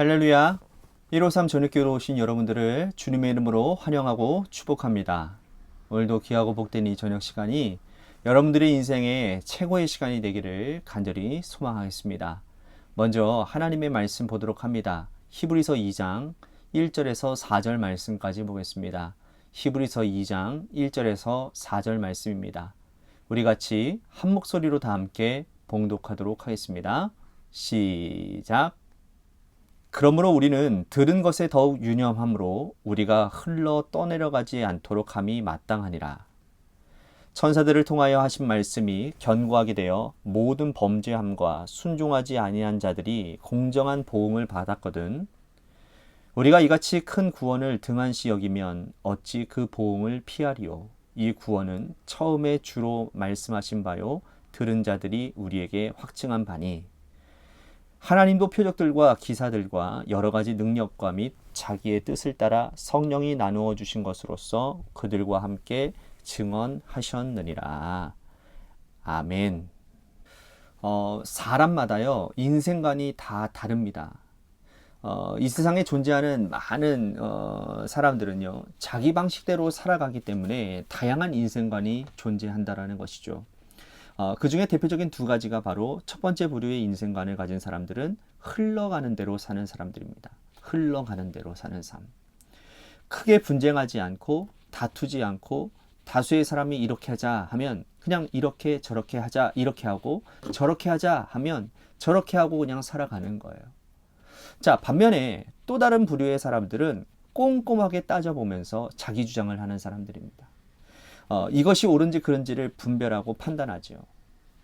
할렐루야. 153 저녁교로 오신 여러분들을 주님의 이름으로 환영하고 축복합니다. 오늘도 귀하고 복된 이 저녁 시간이 여러분들의 인생의 최고의 시간이 되기를 간절히 소망하겠습니다. 먼저 하나님의 말씀 보도록 합니다. 히브리서 2장 1절에서 4절 말씀까지 보겠습니다. 히브리서 2장 1절에서 4절 말씀입니다. 우리 같이 한 목소리로 다 함께 봉독하도록 하겠습니다. 시작. 그러므로 우리는 들은 것에 더욱 유념함으로 우리가 흘러 떠내려가지 않도록 함이 마땅하니라. 천사들을 통하여 하신 말씀이 견고하게 되어 모든 범죄함과 순종하지 아니한 자들이 공정한 보응을 받았거든. 우리가 이같이 큰 구원을 등한시 여기면 어찌 그 보응을 피하리요. 이 구원은 처음에 주로 말씀하신 바요 들은 자들이 우리에게 확증한 바니 하나님도 표적들과 기사들과 여러 가지 능력과 및 자기의 뜻을 따라 성령이 나누어 주신 것으로서 그들과 함께 증언하셨느니라. 아멘. 사람마다요 인생관이 다 다릅니다. 이 세상에 존재하는 많은 사람들은요 자기 방식대로 살아가기 때문에 다양한 인생관이 존재한다라는 것이죠. 그 중에 대표적인 두 가지가 바로 첫 번째 부류의 인생관을 가진 사람들은 흘러가는 대로 사는 사람들입니다. 흘러가는 대로 사는 삶. 크게 분쟁하지 않고 다투지 않고 다수의 사람이 이렇게 하자 하면 그냥 이렇게 저렇게 하자 이렇게 하고 저렇게 하자 하면 저렇게 하고 그냥 살아가는 거예요. 자, 반면에 또 다른 부류의 사람들은 꼼꼼하게 따져보면서 자기 주장을 하는 사람들입니다. 이것이 옳은지 그른지를 분별하고 판단하죠.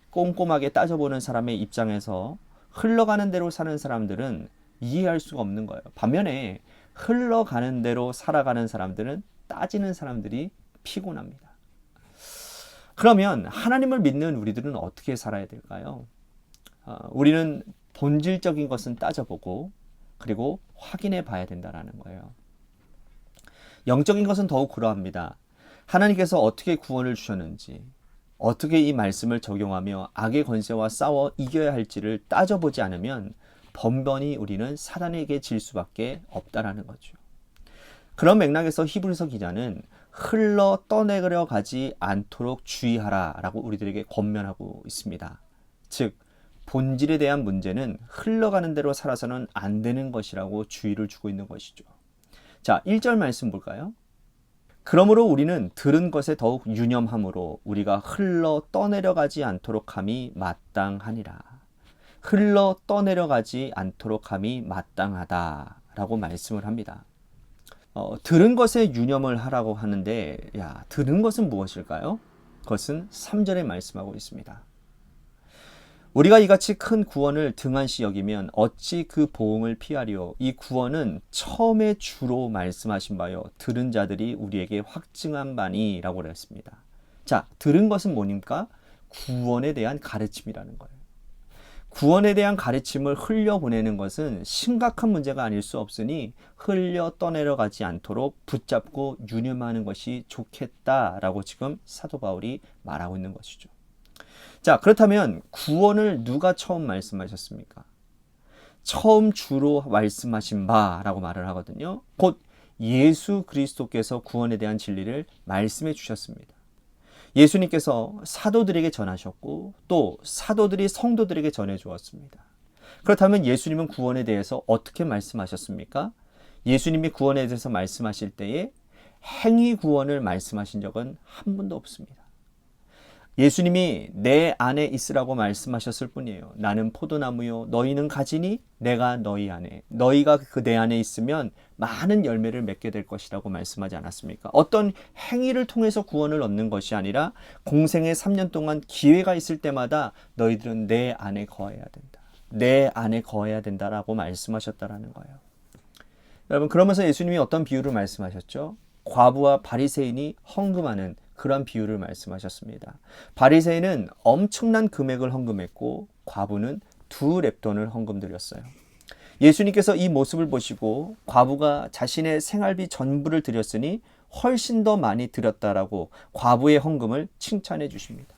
꼼꼼하게 따져보는 사람의 입장에서 흘러가는 대로 사는 사람들은 이해할 수가 없는 거예요. 반면에 흘러가는 대로 살아가는 사람들은 따지는 사람들이 피곤합니다. 그러면 하나님을 믿는 우리들은 어떻게 살아야 될까요? 우리는 본질적인 것은 따져보고 그리고 확인해 봐야 된다는 거예요. 영적인 것은 더욱 그러합니다. 하나님께서 어떻게 구원을 주셨는지, 어떻게 이 말씀을 적용하며 악의 권세와 싸워 이겨야 할지를 따져보지 않으면 번번이 우리는 사단에게 질 수밖에 없다라는 거죠. 그런 맥락에서 히브리서 기자는 흘러 떠내려 가지 않도록 주의하라라고 우리들에게 권면하고 있습니다. 즉 본질에 대한 문제는 흘러가는 대로 살아서는 안 되는 것이라고 주의를 주고 있는 것이죠. 자, 1절 말씀 볼까요? 그러므로 우리는 들은 것에 더욱 유념함으로 우리가 흘러 떠내려가지 않도록 함이 마땅하니라. 흘러 떠내려가지 않도록 함이 마땅하다라고 말씀을 합니다. 들은 것에 유념을 하라고 하는데 들은 것은 무엇일까요? 그것은 3절에 말씀하고 있습니다. 우리가 이같이 큰 구원을 등한시 여기면 어찌 그 보응을 피하리요. 이 구원은 처음에 주로 말씀하신 바요 들은 자들이 우리에게 확증한 바니 라고 그랬습니다. 자, 들은 것은 뭐입니까? 구원에 대한 가르침이라는 거예요. 구원에 대한 가르침을 흘려보내는 것은 심각한 문제가 아닐 수 없으니 흘려 떠내려가지 않도록 붙잡고 유념하는 것이 좋겠다라고 지금 사도 바울이 말하고 있는 것이죠. 자, 그렇다면 구원을 누가 처음 말씀하셨습니까? 처음 주로 말씀하신 바라고 말을 하거든요. 곧 예수 그리스도께서 구원에 대한 진리를 말씀해 주셨습니다. 예수님께서 사도들에게 전하셨고 또 사도들이 성도들에게 전해 주었습니다. 그렇다면 예수님은 구원에 대해서 어떻게 말씀하셨습니까? 예수님이 구원에 대해서 말씀하실 때에 행위 구원을 말씀하신 적은 한 번도 없습니다. 예수님이 내 안에 있으라고 말씀하셨을 뿐이에요. 나는 포도나무요 너희는 가지니 내가 너희 안에, 너희가 그 내 안에 있으면 많은 열매를 맺게 될 것이라고 말씀하지 않았습니까? 어떤 행위를 통해서 구원을 얻는 것이 아니라 공생의 3년 동안 기회가 있을 때마다 너희들은 내 안에 거해야 된다. 내 안에 거해야 된다라고 말씀하셨다라는 거예요. 여러분, 그러면서 예수님이 어떤 비유를 말씀하셨죠? 과부와 바리새인이 헌금하는 그런 비유를 말씀하셨습니다. 바리새인은 엄청난 금액을 헌금했고 과부는 2렙돈을 헌금 드렸어요. 예수님께서 이 모습을 보시고 과부가 자신의 생활비 전부를 드렸으니 훨씬 더 많이 드렸다라고 과부의 헌금을 칭찬해 주십니다.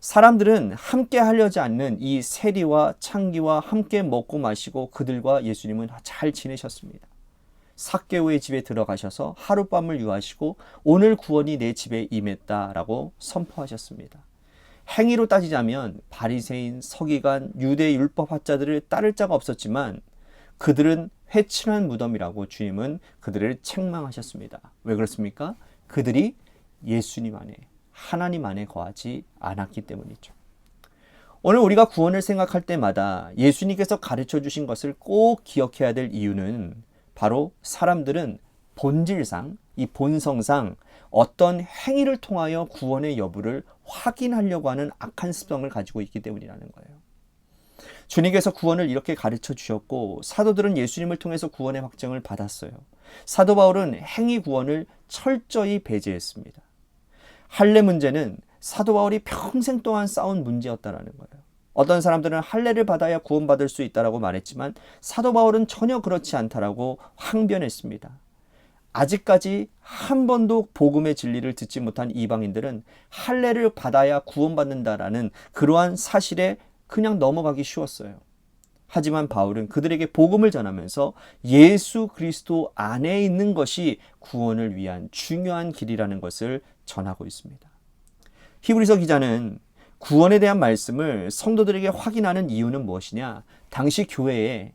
사람들은 함께 하려지 않는 이 세리와 창기와 함께 먹고 마시고 그들과 예수님은 잘 지내셨습니다. 삭개오의 집에 들어가셔서 하룻밤을 유하시고 오늘 구원이 내 집에 임했다라고 선포하셨습니다. 행위로 따지자면 바리새인, 서기관, 유대 율법 학자들을 따를 자가 없었지만 그들은 회친한 무덤이라고 주님은 그들을 책망하셨습니다. 왜 그렇습니까? 그들이 예수님 안에, 하나님 안에 거하지 않았기 때문이죠. 오늘 우리가 구원을 생각할 때마다 예수님께서 가르쳐 주신 것을 꼭 기억해야 될 이유는 바로 사람들은 본질상, 이 본성상 어떤 행위를 통하여 구원의 여부를 확인하려고 하는 악한 습성을 가지고 있기 때문이라는 거예요. 주님께서 구원을 이렇게 가르쳐 주셨고 사도들은 예수님을 통해서 구원의 확증을 받았어요. 사도 바울은 행위 구원을 철저히 배제했습니다. 할례 문제는 사도 바울이 평생 동안 싸운 문제였다라는 거예요. 어떤 사람들은 할례를 받아야 구원받을 수 있다라고 말했지만 사도 바울은 전혀 그렇지 않다라고 항변했습니다. 아직까지 한 번도 복음의 진리를 듣지 못한 이방인들은 할례를 받아야 구원받는다라는 그러한 사실에 그냥 넘어가기 쉬웠어요. 하지만 바울은 그들에게 복음을 전하면서 예수 그리스도 안에 있는 것이 구원을 위한 중요한 길이라는 것을 전하고 있습니다. 히브리서 기자는 구원에 대한 말씀을 성도들에게 확인하는 이유는 무엇이냐? 당시 교회에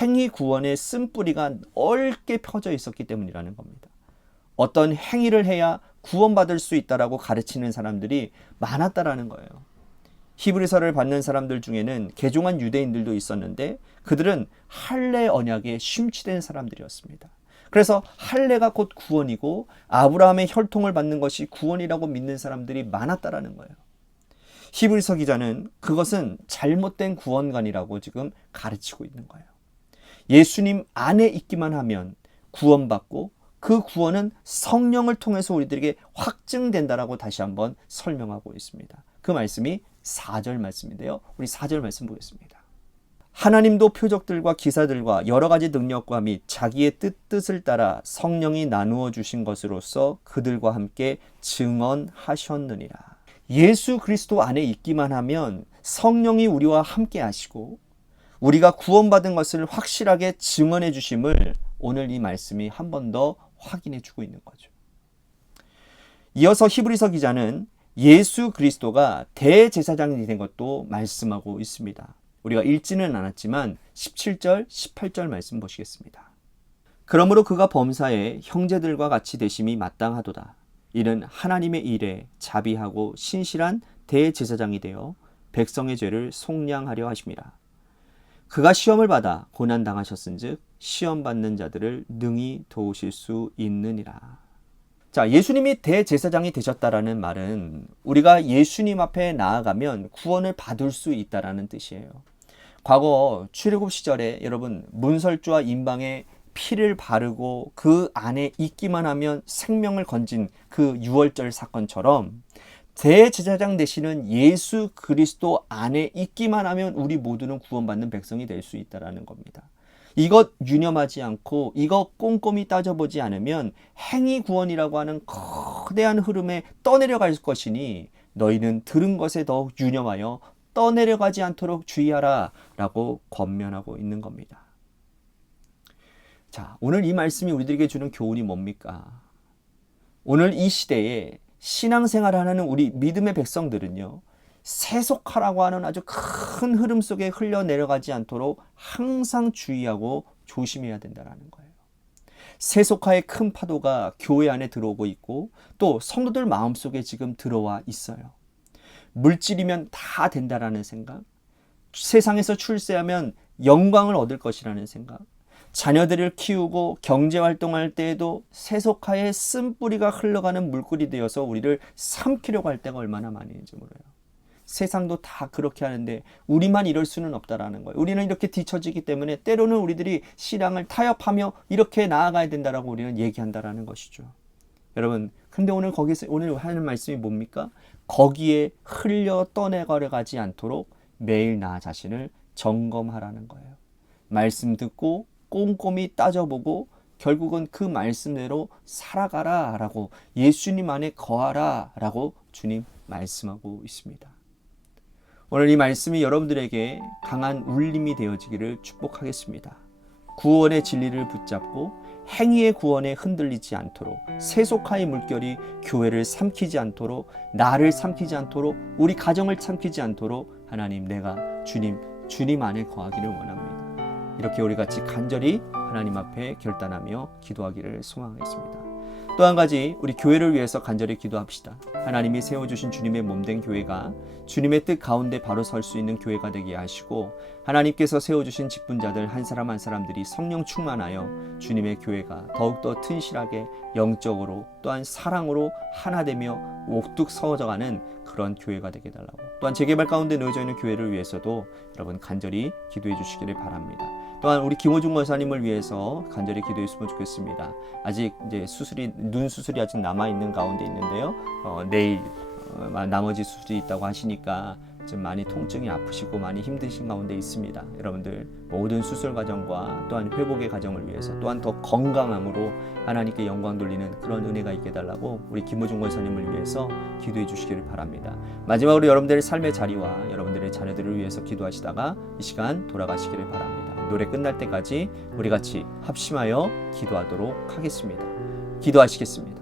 행위 구원의 쓴뿌리가 넓게 펴져 있었기 때문이라는 겁니다. 어떤 행위를 해야 구원받을 수 있다라고 가르치는 사람들이 많았다라는 거예요. 히브리서를 받는 사람들 중에는 개종한 유대인들도 있었는데 그들은 할례 언약에 심취된 사람들이었습니다. 그래서 할례가 곧 구원이고 아브라함의 혈통을 받는 것이 구원이라고 믿는 사람들이 많았다라는 거예요. 히브리서 기자는 그것은 잘못된 구원관이라고 지금 가르치고 있는 거예요. 예수님 안에 있기만 하면 구원받고 그 구원은 성령을 통해서 우리들에게 확증된다라고 다시 한번 설명하고 있습니다. 그 말씀이 4절 말씀인데요. 우리 4절 말씀 보겠습니다. 하나님도 표적들과 기사들과 여러 가지 능력과 및 자기의 뜻을 따라 성령이 나누어 주신 것으로서 그들과 함께 증언하셨느니라. 예수 그리스도 안에 있기만 하면 성령이 우리와 함께 하시고 우리가 구원받은 것을 확실하게 증언해 주심을 오늘 이 말씀이 한 번 더 확인해 주고 있는 거죠. 이어서 히브리서 기자는 예수 그리스도가 대제사장이 된 것도 말씀하고 있습니다. 우리가 읽지는 않았지만 17절, 18절 말씀 보시겠습니다. 그러므로 그가 범사에 형제들과 같이 되심이 마땅하도다. 이는 하나님의 일에 자비하고 신실한 대제사장이 되어 백성의 죄를 속량하려 하심이라. 그가 시험을 받아 고난당하셨은즉 시험 받는 자들을 능히 도우실 수 있느니라. 자, 예수님이 대제사장이 되셨다라는 말은 우리가 예수님 앞에 나아가면 구원을 받을 수 있다라는 뜻이에요. 과거 출애굽 시절에 여러분 문설주와 임방에 피를 바르고 그 안에 있기만 하면 생명을 건진 그 유월절 사건처럼 대제사장 되시는 예수 그리스도 안에 있기만 하면 우리 모두는 구원받는 백성이 될 수 있다는 겁니다. 이것 유념하지 않고 이것 꼼꼼히 따져보지 않으면 행위 구원이라고 하는 거대한 흐름에 떠내려갈 것이니 너희는 들은 것에 더욱 유념하여 떠내려가지 않도록 주의하라 라고 권면하고 있는 겁니다. 자, 오늘 이 말씀이 우리들에게 주는 교훈이 뭡니까? 오늘 이 시대에 신앙생활을 하는 우리 믿음의 백성들은요, 세속화라고 하는 아주 큰 흐름 속에 흘러내려가지 않도록 항상 주의하고 조심해야 된다는 거예요. 세속화의 큰 파도가 교회 안에 들어오고 있고 또 성도들 마음속에 지금 들어와 있어요. 물질이면 다 된다라는 생각, 세상에서 출세하면 영광을 얻을 것이라는 생각, 자녀들을 키우고 경제활동할 때에도 세속화의 쓴뿌리가 흘러가는 물꿀이 되어서 우리를 삼키려고 할 때가 얼마나 많이 있는지 몰라요. 세상도 다 그렇게 하는데 우리만 이럴 수는 없다라는 거예요. 우리는 이렇게 뒤처지기 때문에 때로는 우리들이 신앙을 타협하며 이렇게 나아가야 된다라고 우리는 얘기한다라는 것이죠. 여러분, 근데 오늘 하는 말씀이 뭡니까? 거기에 흘려 떠내가지 않도록 매일 나 자신을 점검하라는 거예요. 말씀 듣고 꼼꼼히 따져보고 결국은 그 말씀대로 살아가라 라고, 예수님 안에 거하라 라고 주님 말씀하고 있습니다. 오늘 이 말씀이 여러분들에게 강한 울림이 되어지기를 축복하겠습니다. 구원의 진리를 붙잡고 행위의 구원에 흔들리지 않도록, 세속화의 물결이 교회를 삼키지 않도록, 나를 삼키지 않도록, 우리 가정을 삼키지 않도록 하나님, 내가 주님 안에 거하기를 원합니다. 이렇게 우리 같이 간절히 하나님 앞에 결단하며 기도하기를 소망하겠습니다. 또 한 가지, 우리 교회를 위해서 간절히 기도합시다. 하나님이 세워주신 주님의 몸된 교회가 주님의 뜻 가운데 바로 설 수 있는 교회가 되게 하시고, 하나님께서 세워주신 직분자들 한 사람 한 사람들이 성령 충만하여 주님의 교회가 더욱더 튼실하게 영적으로 또한 사랑으로 하나 되며 옥뚝 서져가는 그런 교회가 되게 달라고, 또한 재개발 가운데 놓여져 있는 교회를 위해서도 여러분 간절히 기도해 주시기를 바랍니다. 또한 우리 김호중 권사님을 위해서 간절히 기도했으면 좋겠습니다. 아직 이제 눈 수술이 아직 남아 있는 가운데 있는데요. 내일 나머지 수술이 있다고 하시니까 좀 많이 통증이 아프시고 많이 힘드신 가운데 있습니다. 여러분들 모든 수술 과정과 또한 회복의 과정을 위해서, 또한 더 건강함으로 하나님께 영광 돌리는 그런 은혜가 있게 달라고 우리 김호중 권사님을 위해서 기도해 주시기를 바랍니다. 마지막으로 여러분들의 삶의 자리와 여러분들의 자녀들을 위해서 기도하시다가 이 시간 돌아가시기를 바랍니다. 노래 끝날 때까지 우리 같이 합심하여 기도하도록 하겠습니다. 기도하시겠습니다.